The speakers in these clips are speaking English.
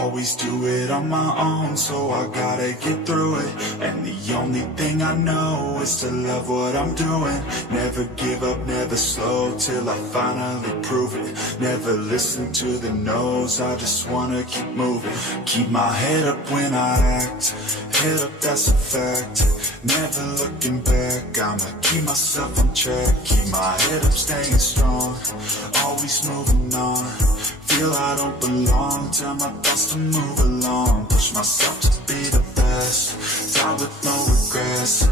Always do it on my own, so I gotta get through it. And the only thing I know is to love what I'm doing. Never give up, never slow, till I finally prove it. Never listen to the no's, I just wanna keep moving. Keep my head up when I act, head up, that's a fact. Never looking back, I'ma keep myself on track. Keep my head up, staying strong, always moving on. Feel I don't belong, tell my thoughts to move along. Push myself to be the best, die with no regrets.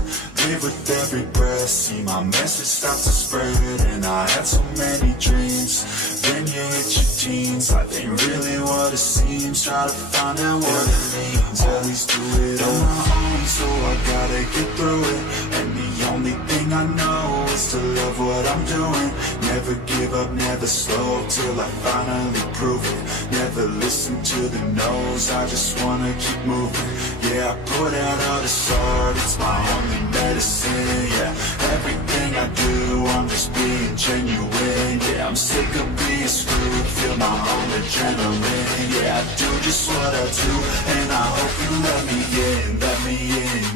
Live with every breath, see my message start to spread. And I had so many dreams, then you hit your teens. Life ain't really what it seems, try to find out what it means. Always do it on my own, so I gotta get through it. And the only thing I know is to love what I'm doing. Never give up, never slow, till I finally prove it. Never listen to the no's, I just wanna keep moving. Yeah, I put out all this art, it's my only medicine. Yeah, everything I do, I'm just being genuine. Yeah, I'm sick of being screwed, feel my own adrenaline. Yeah, I do just what I do, and I hope you let me in,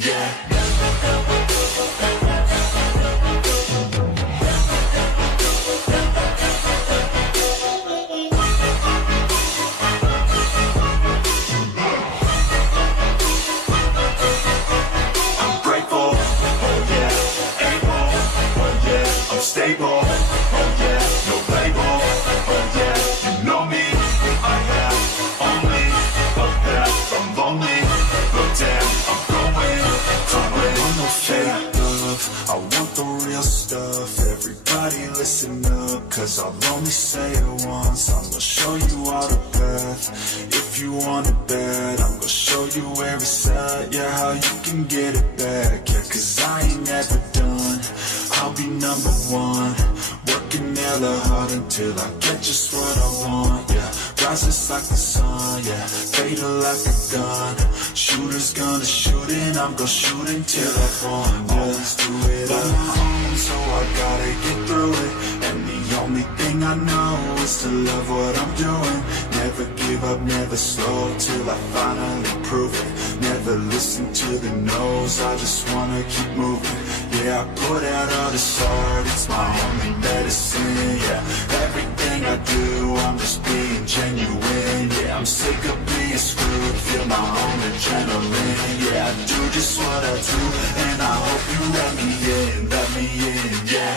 yeah. Stable, oh yeah, no label, oh yeah, you know me, I have only a path, I'm lonely, but damn, I'm going to win. I want no fake love, I want the real stuff. Everybody listen up, cause I'll only say it once. I'm gonna show you all the path, if you want it bad. I'm gonna show you where it's at, yeah, how you can get it back. Yeah, cause I ain't never done, I'll be number one, working hella hard until I get just what I want, yeah. Rises like the sun, yeah, fatal like a gun. Shooter's gonna shoot and I'm gonna shoot until I fall. Always do it on my own, so I gotta get through it. And the only thing I know is to love what I'm doing. Never give up, never slow, till I finally prove it. Never listen to the no's, I just wanna keep moving. Yeah, I put out all this art, it's my only medicine. Yeah, everything I do, I'm just being genuine. Yeah, I'm sick of being screwed, feel my own adrenaline. Yeah, I do just what I do, and I hope you let me in, yeah.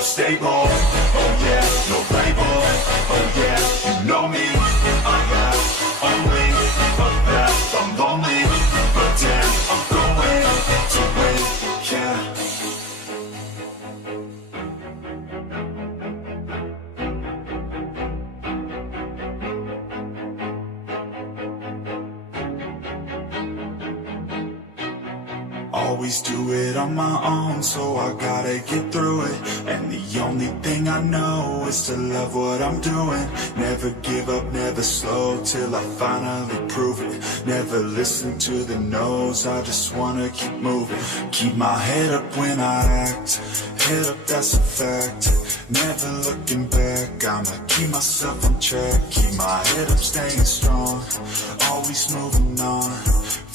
Stable, oh yeah, no label, oh yeah, you know me, I have only a path, I'm lonely, but damn, I'm going to win, yeah. Always do it on my own, so I gotta get through it. And the only thing I know is to love what I'm doing. Never give up, never slow, till I finally prove it. Never listen to the no's, I just wanna keep moving. Keep my head up when I act, head up, that's a fact. Never looking back, I'ma keep myself on track. Keep my head up, staying strong, always moving on.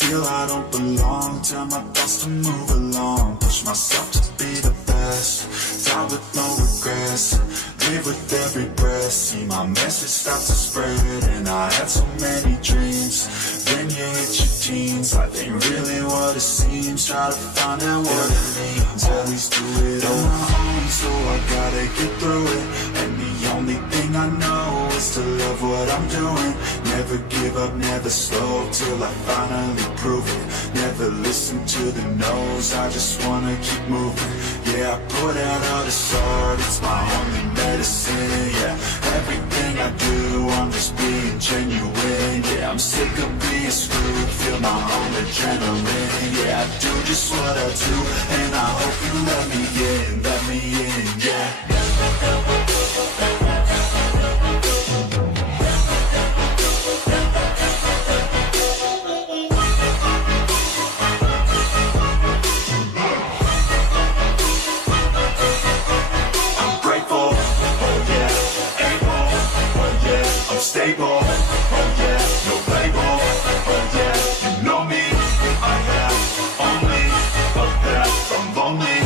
Feel I don't belong, tell my thoughts to move along. Push myself to be the best, die with no regrets. Live with every breath, see my message start to spread. And I had so many dreams, then you hit your teens. Life ain't really what it seems, try to find out what it means. Always do it on my own, so I gotta get through it. And the only thing I know is to love what I'm doing. Never give up, never slow, till I finally prove it. Never listen to the no's, I just wanna keep moving. Yeah, I put out all this art, it's my only medicine. Yeah, everything I do, I'm just being genuine. Yeah, I'm sick of being screwed, feel my own adrenaline. Yeah, I do just what I do, and I hope you let me in, yeah. stable, oh yeah, no label, oh yeah, you know me, I have only a path, I'm lonely,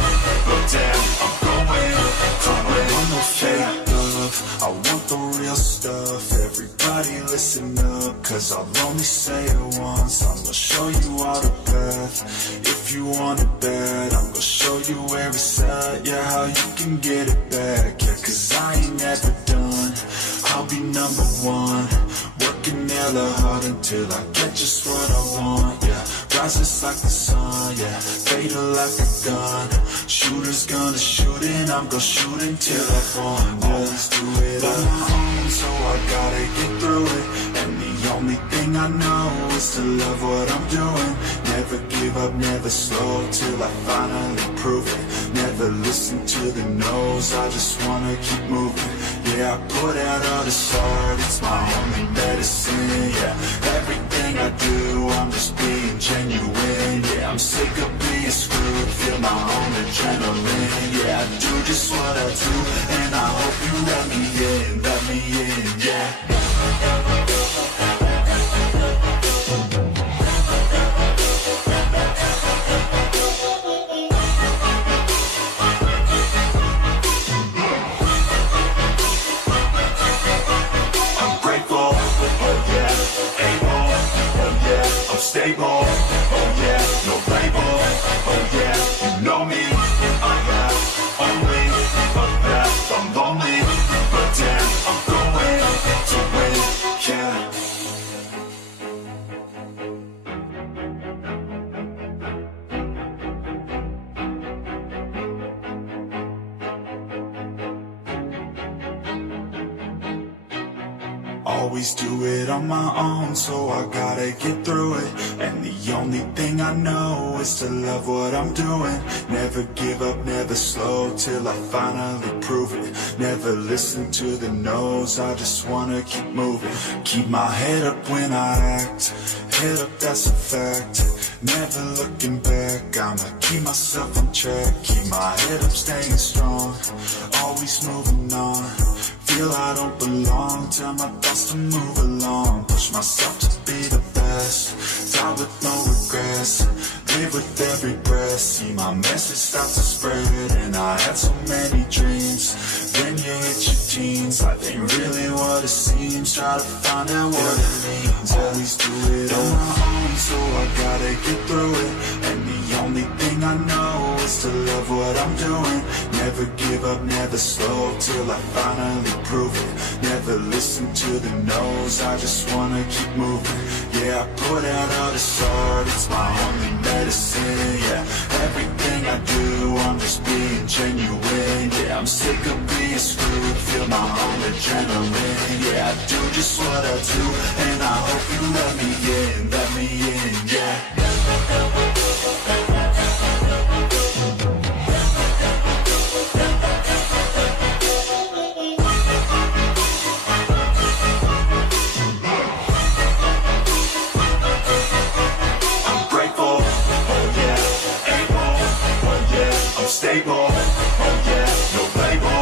but damn, I'm going through it. I want no fake love, I want the real stuff. Everybody listen up, cause I'll only say it once. I'm gonna show you all the path. If you want it bad, I'm gonna show you where it's at. Yeah, how you can get it back. Yeah, cause I ain't never done, I'll be number one. Working hella hard until I get just what I want. Yeah, rises like the sun, yeah, fatal like a gun. Shooter's gonna shoot and I'm gonna shoot until I fall. Always do it on my own, so I gotta get through it. And the only thing I know is to love what I'm doing. Never give up, never slow, till I finally prove it. Never listen to the no's, I just wanna keep moving. Yeah, I put out all this art, it's my only medicine. Yeah, everything I do, I'm just being genuine. Yeah, I'm sick of being screwed, feel my own adrenaline. Yeah, I do just what I do, and I hope you let me in, yeah. Stable, oh yeah, no label, oh yeah, you know me, I have only a path, I'm lonely, but damn, I'm going to win, yeah. Always do it on my own, so I gotta get through it. And the only thing I know is to love what I'm doing. Never give up, never slow, till I finally prove it. Never listen to the no's, I just wanna keep moving. Keep my head up when I act, head up, that's a fact. Never looking back, I'ma keep myself on track. Keep my head up, staying strong, always moving on. Feel I don't belong, tell my thoughts to move along. Push myself to be the best, die with no regrets. Live with every breath, see my message start to spread. And I had so many dreams, then you hit your teens. Life ain't really what it seems, try to find out what it means. Always do it on my own, so I gotta get through it. And the only thing I know is to love what I'm doing. Never give up, never slow, till I finally prove it. Never listen to the no's, I just wanna keep moving. Yeah, I put out all this art, it's my only medicine. Yeah, everything I do, I'm just being genuine. Yeah, I'm sick of being screwed, feel my own adrenaline. Yeah, I do just what I do, and I hope you let me in, yeah. Stable, oh yeah, no label,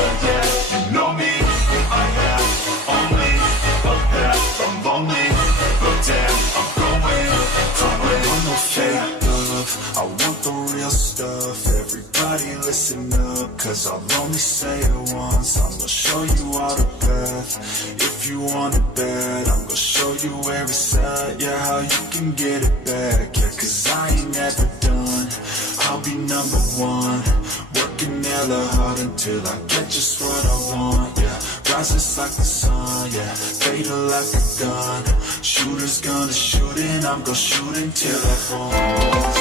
oh yeah, you know me, I have only a path, I'm lonely, but damn, I'm going through it. I want no fake love, I want the real stuff. Everybody listen up, cause I'll only say it once. I'm gonna show you all the path. If you want it bad, I'm gonna show you where it's at. Yeah, how you can get it back. Yeah, cause I ain't never done, I'll be number one. Working hella hard until I get just what I want. Yeah, rises like the sun, yeah, fatal like a gun. Shooter's gonna shoot and I'm gonna shoot until I fall.